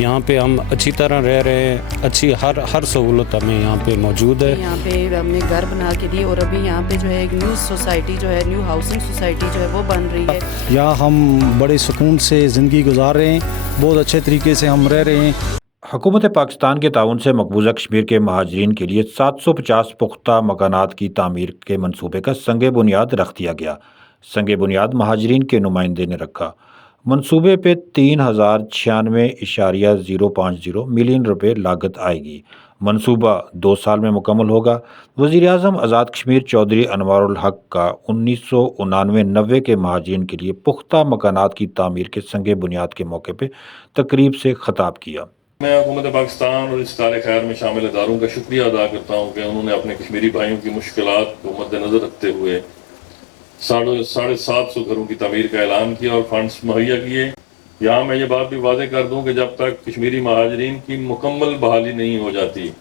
यहाँ पे हम अच्छी तरह रह रहे हैं, अच्छी हर सहूलत हमें यहाँ पे मौजूद है। यहाँ पे हमने घर बना के दिए और अभी यहाँ पे जो है एक न्यू सोसाइटी जो है, न्यू हाउसिंग सोसाइटी जो है वो बन रही है। यहाँ हम बड़े सुकून से ज़िंदगी गुजार रहे हैं, बहुत अच्छे तरीके से हम रह रहे हैं। हुकूमत पाकिस्तान के ताउन से मकबूजा कश्मीर के महाजरीन के लिए 750 पुख्ता मकानात की तामीर के मनसूबे का संग बुनियाद रख दिया गया। संग बुनियाद महाजरीन के नुमाइंदे ने रखा। मनसूबे पे 3096.050 मिलियन रुपए लागत आएगी। मनसूबा 2 साल में मुकम्मल होगा। वज़ीर आज़म आज़ाद कश्मीर चौधरी अनवारुल हक का 1999-90 के महाजरीन के लिए पुख्ता मकानात की तामीर के संग बुनियाद के मौके पर तकरीब से खिताब किया। मैं हुकूमत पाकिस्तान और इस कार खैर में शामिल इदारों का शुक्रिया अदा करता हूँ कि उन्होंने अपने कश्मीरी भाइयों की मुश्किलात को मद्देनज़र रखते हुए 750 घरों की तामीर का ऐलान किया और फंड्स मुहैया किए। यहाँ मैं ये बात भी वाज़ेह कर दूँ कि जब तक कश्मीरी महाजरीन की मुकम्मल बहाली नहीं हो जाती,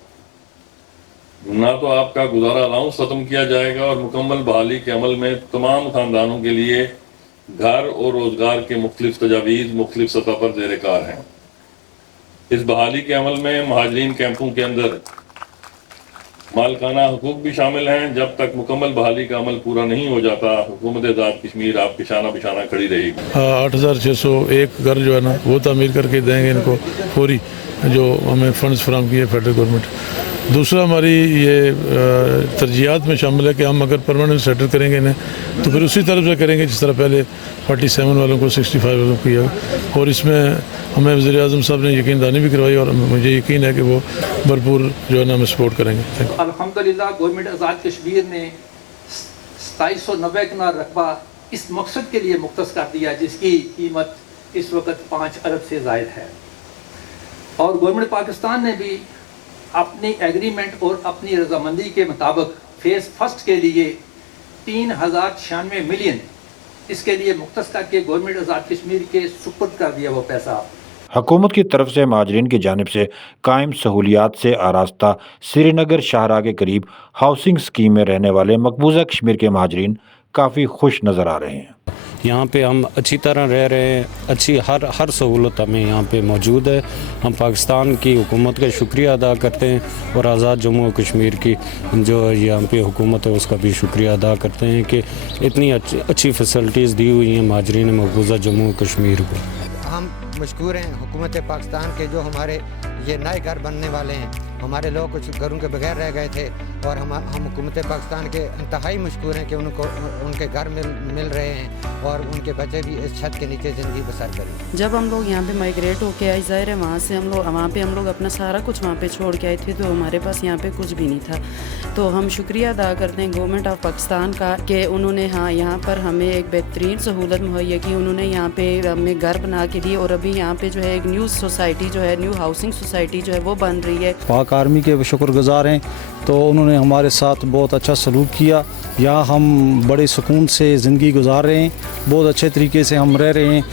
ना तो आपका गुजारा अलाउंस ख़त्म किया जाएगा और मुकम्मल बहाली के अमल में तमाम ख़ानदानों के लिए घर और रोज़गार के मुख्तलिफ तजावीज़ मुख्तलिफ सतह पर ज़ेर कार हैं। इस बहाली के अमल में महाजरीन कैंपों के अंदर मालकाना हुकूक भी शामिल हैं। जब तक मुकम्मल बहाली का अमल पूरा नहीं हो जाता, हुकूमत आज़ाद कश्मीर आपके शाना बिशाना खड़ी रहेगी। 8601 घर जो है ना वो तामीर करके देंगे इनको फौरी, जो हमें फंड्स फराहम किए फेडरल गवर्नमेंट। दूसरा हमारी ये तरजीहात में शामिल है कि हम अगर परमानेंट सेटल करेंगे इन्हें तो फिर उसी तरफ से करेंगे जिस तरह पहले 47 वालों को 65 वालों को किया। और इसमें हमें वज़ीर आज़म साहब ने यकीन दहानी भी करवाई और मुझे यकीन है कि वो भरपूर जो है ना हमें सपोर्ट करेंगे। अल्हम्दुलिल्लाह गवर्नमेंट आज़ाद कश्मीर ने 2790 कनाल रकबा इस मकसद के लिए मुख्तस कर दिया जिसकी कीमत इस वक्त 5 अरब से ज़ायद है। और गवर्नमेंट पाकिस्तान ने भी अपनी एग्रीमेंट और अपनी रजामंदी के मुताबिक फेज़ फर्स्ट के लिए 3096 मिलियन इसके लिए मुख्तस करके गवर्नमेंट आज़ाद कश्मीर के सुपुर्द कर दिया वो पैसा। हुकूमत की तरफ से महाजरीन की जानिब से कायम सहूलियात से आरास्ता श्रीनगर शाहराह के करीब हाउसिंग स्कीम में रहने वाले मकबूजा कश्मीर के महाजरीन काफ़ी खुश नज़र आ रहे हैं। यहाँ पे हम अच्छी तरह रह रहे हैं, अच्छी हर सहूलत हमें यहाँ पे मौजूद है। हम पाकिस्तान की हुकूमत का शुक्रिया अदा करते हैं और आज़ाद जम्मू कश्मीर की जो यहाँ पे हुकूमत है उसका भी शुक्रिया अदा करते हैं कि इतनी अच्छी फैसिलिटीज़ दी हुई हैं महाजरीन मकबूजा जम्मू कश्मीर को। हम मशकूर हैं हुकूमत पाकिस्तान के जो हमारे ये नए घर बनने वाले हैं। हमारे लोग कुछ घरों के बगैर रह गए थे और हम हुकूमत पाकिस्तान के इंतहाई मशकूर हैं कि उनको उनके घर मिल रहे हैं और उनके बच्चे भी इस छत के नीचे ज़िंदगी बसर करें। जब हम लोग यहाँ पे माइग्रेट होके आए, ज़ाहिर है वहाँ से वहाँ पे हम लोग अपना सारा कुछ वहाँ पे छोड़ के आए थे, तो हमारे पास यहाँ पे कुछ भी नहीं था। तो हम शुक्रिया अदा करते हैं गवर्नमेंट ऑफ पाकिस्तान का कि उन्होंने यहाँ पर हमें एक बेहतरीन सहूलत मुहैया की। उन्होंने यहाँ पे हमें घर बना के दिए और अभी यहाँ पे जो है एक न्यू सोसाइटी जो है, न्यू हाउसिंग सोसाइटी जो है वो बन रही है। पाक आर्मी के शुक्रगुजार हैं, तो उन्होंने हमारे साथ बहुत अच्छा सलूक किया। यहाँ हम बड़े सुकून से ज़िंदगी गुजार रहे हैं, बहुत अच्छे तरीके से हम रह रहे हैं।